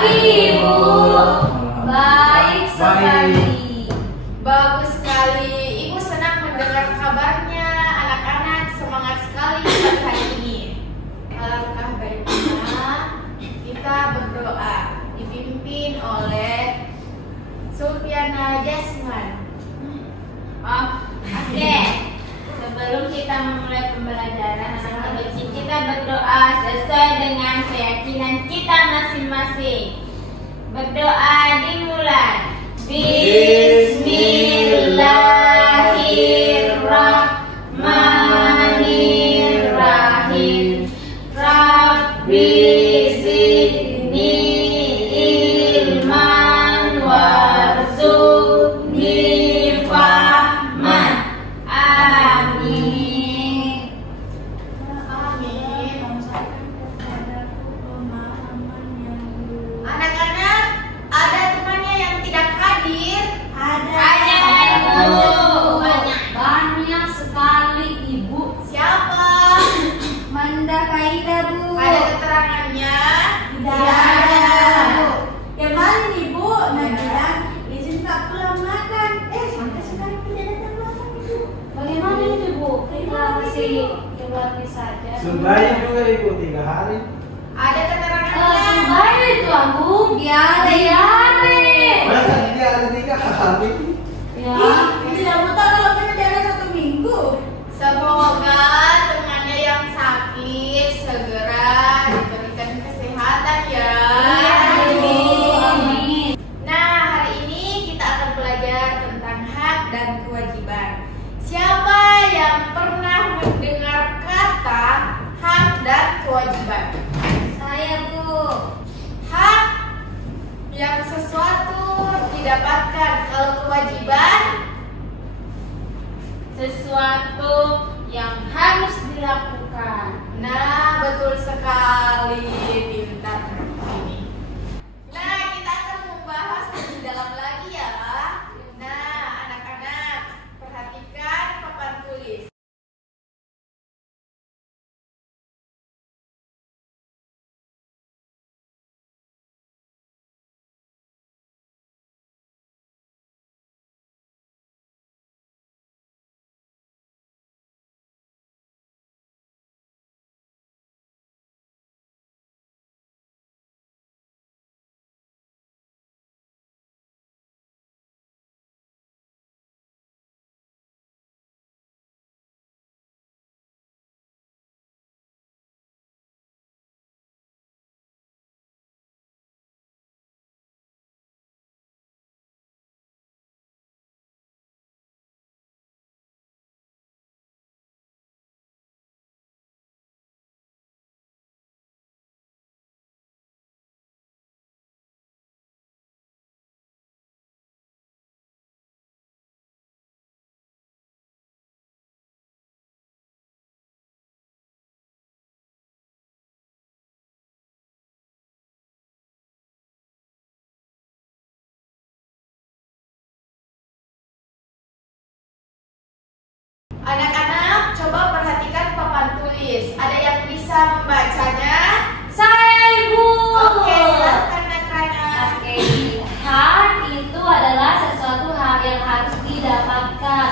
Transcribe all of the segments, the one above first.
pagi, Ibu. Baik sekali. Bagus sekali. Ibu senang mendengar kabarnya. Anak-anak semangat sekali pada hari ini. Alangkah baiknya kita berdoa dipimpin oleh Sulfiana Jasman. Oke. Sebelum kita memulai pembelajaran, anak-anak kita berdoa sesuai dengan keyakinan kita masing-masing. Berdoa dimulai. Bismillahirrahmanirrahim. Rabbi zidni ilman warzuqni fahman. Amin. Anak-anak, ada temannya yang tidak hadir? Ada, Ibu. Banyak sekali, Ibu. Siapa? Manda Kaida, Bu. Ada keterangannya? Tidak ada. Kemarin Ibu bilang izin tak pulang makan. Sampai sekarang tidak datang makan, Ibu. Bagaimana itu, Bu? Kita masih keluarga saja. Sembahyang juga Ibu 3 hari. Ada keterangannya? Sembahyang itu, Bu. Diare. Masa dia ada 3 hari? Ya. Tidak buta kalau kita jalan 1 minggu. Semoga temannya yang sakit segera diberikan kesehatan ya. Amin. Nah, hari ini kita akan belajar tentang hak dan kewajiban. Siapa yang pernah mendengar kata hak dan kewajiban? Saya, Bu. Hak yang sesuatu didapatkan, kalau kewajiban Sesuatu yang harus dilakukan. nah, betul sekali, pintar ini. Nah, kita akan membahas lebih dalam lagi ya. Nah, anak-anak, perhatikan papan tulis. Anak-anak, coba perhatikan papan tulis. Ada yang bisa membacanya? Saya, Ibu. Oke, silakan anak-anak. Oke. Hak itu adalah sesuatu hal yang harus didapatkan,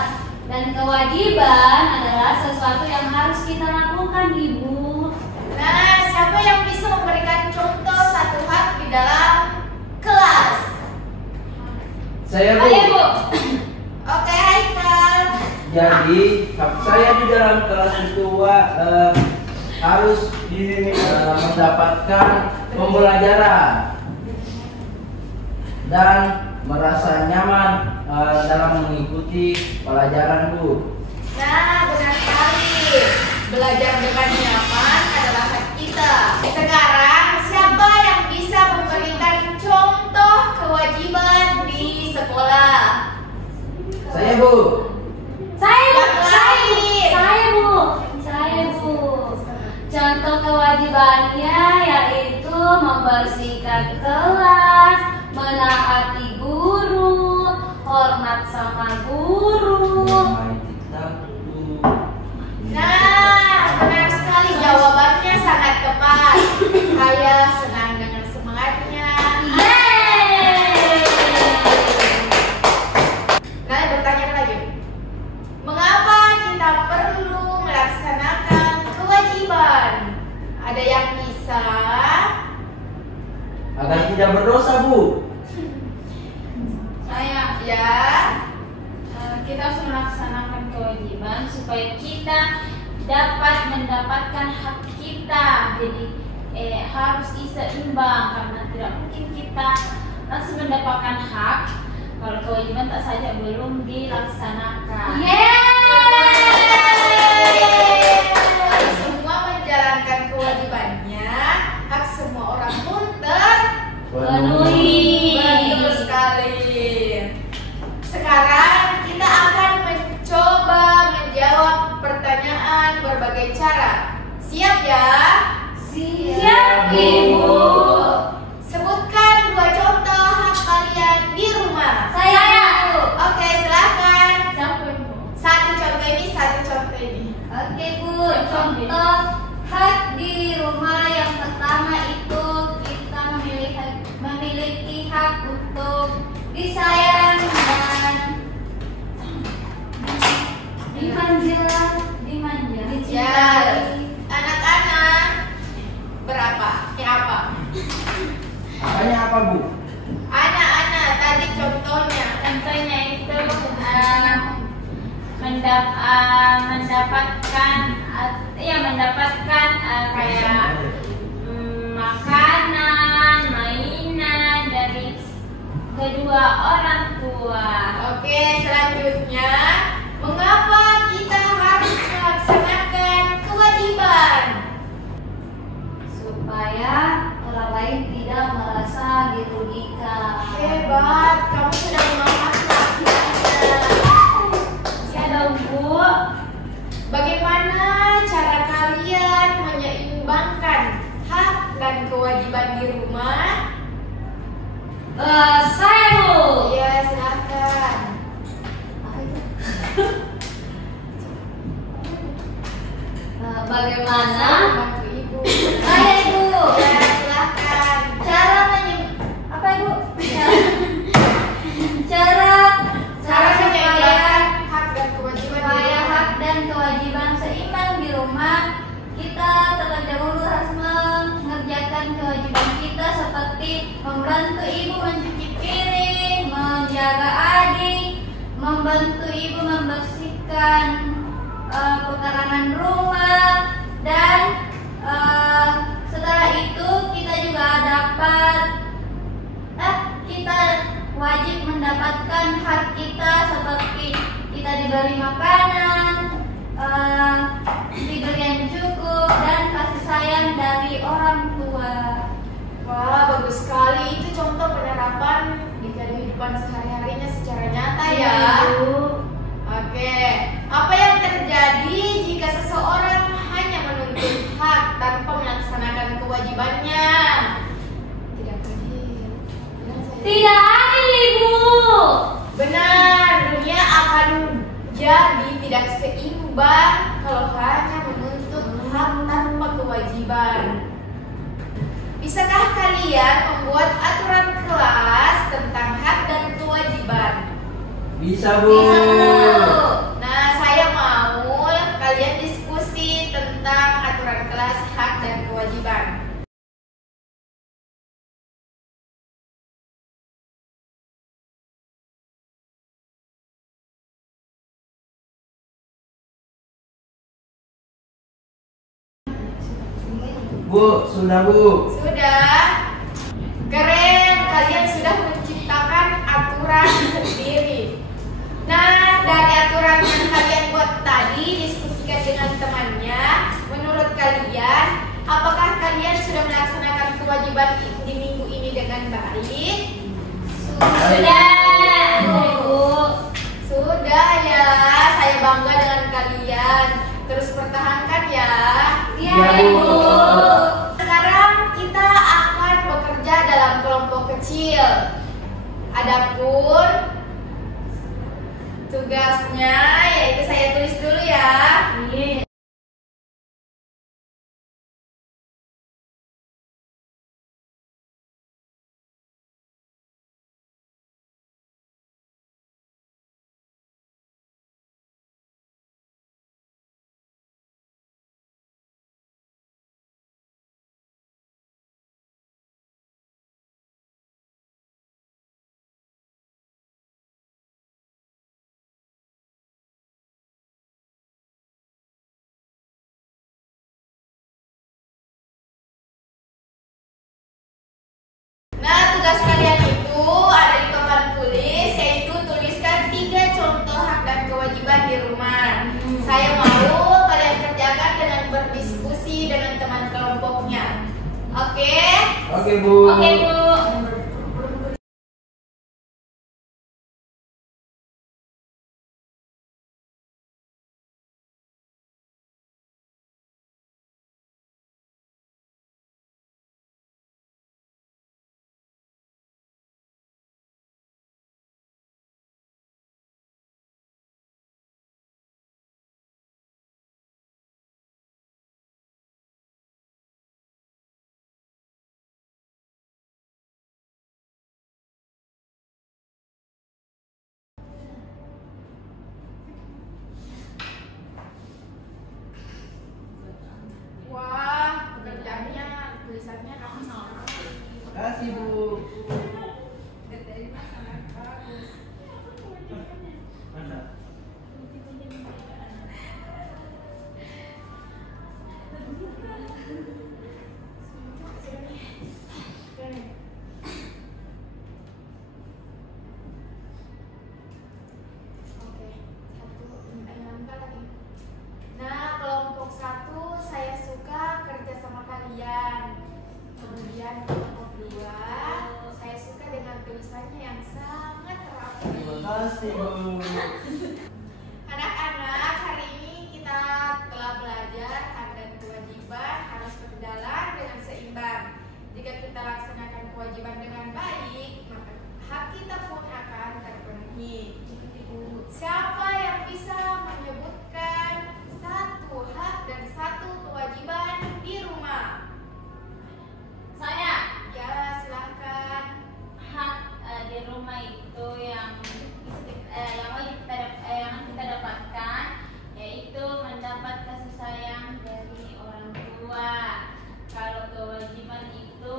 dan kewajiban adalah sesuatu yang harus kita lakukan, Ibu. Nah, siapa yang bisa memberikan contoh satu hak di dalam kelas? Saya Bu. Ayo, Bu. Oke, Haikal. Jadi hak saya di dalam kelas itu harus mendapatkan pembelajaran dan merasa nyaman dalam mengikuti pelajaran, Bu. Nah, benar sekali. Belajar dengan nyaman adalah hak kita. Sekarang, siapa yang bisa memberikan contoh kewajiban di sekolah? Saya, Bu. Saya, Bu. Yang lain. Saya, Bu. Contoh kewajibannya yaitu membersihkan kelas, menaati guru, hormat sama guru. Main kitab, Bu. Nah, benar sekali, jawabannya sangat tepat. Saya senang dengan semangatnya. agar tidak berdosa, Bu. Saya ya. Kita harus melaksanakan kewajiban supaya kita dapat mendapatkan hak kita. Jadi harus seimbang, karena tidak mungkin kita langsung mendapatkan hak kalau kewajiban tak saja belum dilaksanakan. Kalau semua menjalankan kewajibannya, hak semua orang pun terpenuhi. Betul sekali. Sekarang kita akan mencoba menjawab pertanyaan berbagai cara. Siap ya? Siap, Ibu. Sebutkan 2 contoh hak kalian di rumah. Saya. Oke, silakan. Siapa, Ibu? Satu contoh ini. Oke, Bu. Contoh hak di rumah yang pertama itu kita memiliki hak untuk disayang dan dimanja, dicintai. Anak-anak berapa? Apa? Makanya apa, Bu? Anak-anak tadi contohnya. Contohnya itu mendapatkan kayak makanan, mainan dari kedua orang tua. Oke, selanjutnya mengapa kita harus melaksanakan kewajiban? Supaya orang lain tidak merasa dirugikan. Hebat, kamu sudah memahami artinya. Ya dong, Bu. Bagaimana cara kalian menyeimbangkan hak dan kewajiban di rumah? Saya, Bu. Iya, silakan. Bagaimana? Bantu ibu. Saya, Ibu. Ya, silakan. Cara apa, Ibu? Cara Menyeimbangkan hak dan kewajiban di supaya rumah. hak dan kewajiban seimbang di rumah, kita terlebih dahulu harus mengerjakan kewajiban kita seperti membantu ibu mencuci piring, menjaga adik, membantu ibu membersihkan pekarangan rumah, dan setelah itu kita juga kita wajib mendapatkan hak kita seperti kita diberi makanan, tidur yang cukup, dan kasih sayang dari orang tua. Wah, bagus sekali. Itu contoh penerapan di kehidupan sehari-harinya secara nyata ya. Bu. Oke, apa yang terjadi jika seseorang hanya menuntut hak tanpa melaksanakan kewajibannya? Tidak adil. Benar, saya? Tidak adil, Ibu. Benar, dunia akan jadi tidak seimbang kalau hanya menuntut hak tanpa kewajiban. Bisakah kalian membuat aturan kelas tentang hak dan kewajiban? Bisa, Bu. Nah, saya mau kalian diskusi tentang aturan kelas hak dan kewajiban. Bu, sudah, Bu. Sudah? Keren, kalian sudah menciptakan aturan sendiri. Nah, dari aturan yang kalian buat tadi, diskusikan dengan temannya. Menurut kalian, apakah kalian sudah melaksanakan kewajiban di minggu ini dengan baik? Sudah, Bu. Sudah ya, saya bangga dengan kalian. Terus pertahankan ya. Iya, Iya, Bu. Ibu. Sekarang kita akan bekerja dalam kelompok kecil. Adapun tugasnya yaitu saya tulis dulu ya. Iya. Oke, Bu. Oke, Bu. Wah, pekerjaannya tulisannya nol. Terima kasih, Bu. Mana? Oke, nambah lagi. Nah, kelompok 1 saya suka kerja sama kalian. Kemudian kelompok 2 saya suka dengan tulisannya yang sangat rapi. Terima kasih, Bu. Anak-anak, hari ini kita telah belajar hak dan kewajiban harus berjalan dengan seimbang. Jika kita laksanakan kewajiban dengan baik, maka hak kita pun akan terpenuhi. Siapa yang bisa menyebutkan satu hak dan satu kewajiban di rumah? Saya Ya, silahkan. hak di rumah itu yang wajib yang kita dapatkan yaitu mendapat kasih sayang dari orang tua. Kalau kewajiban itu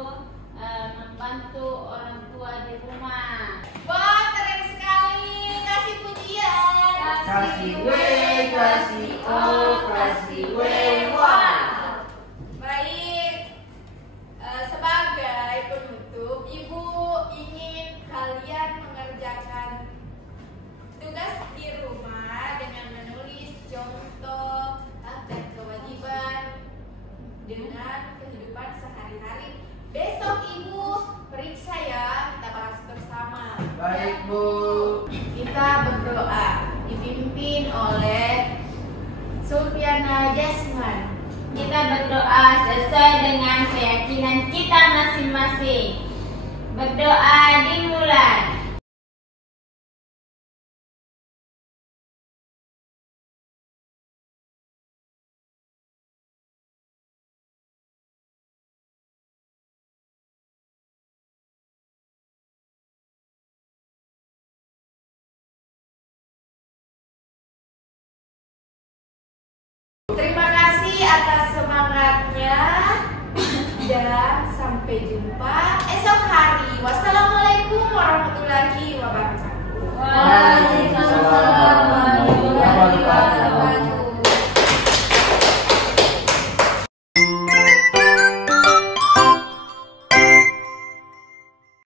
membantu orang tua di rumah. Wah, keren sekali. Kasih pujian. Kasih W, kasih O, kasih W, wah. Baik. Sebagai penutup, Ibu ingin kalian mengerjakan tugas di rumah dengan menulis contoh hak dan kewajiban dengan kehidupan sehari-hari. Besok Ibu periksa ya, kita bahas bersama. Baik, Bu. Kita berdoa dipimpin oleh Sulfiana Jasman. Kita berdoa sesuai dengan keyakinan kita masing-masing. Berdoa dimulai. Terima kasih atas semangatnya dan sampai jumpa esok hari. Wassalamualaikum warahmatullahi wabarakatuh. Waalaikumsalam.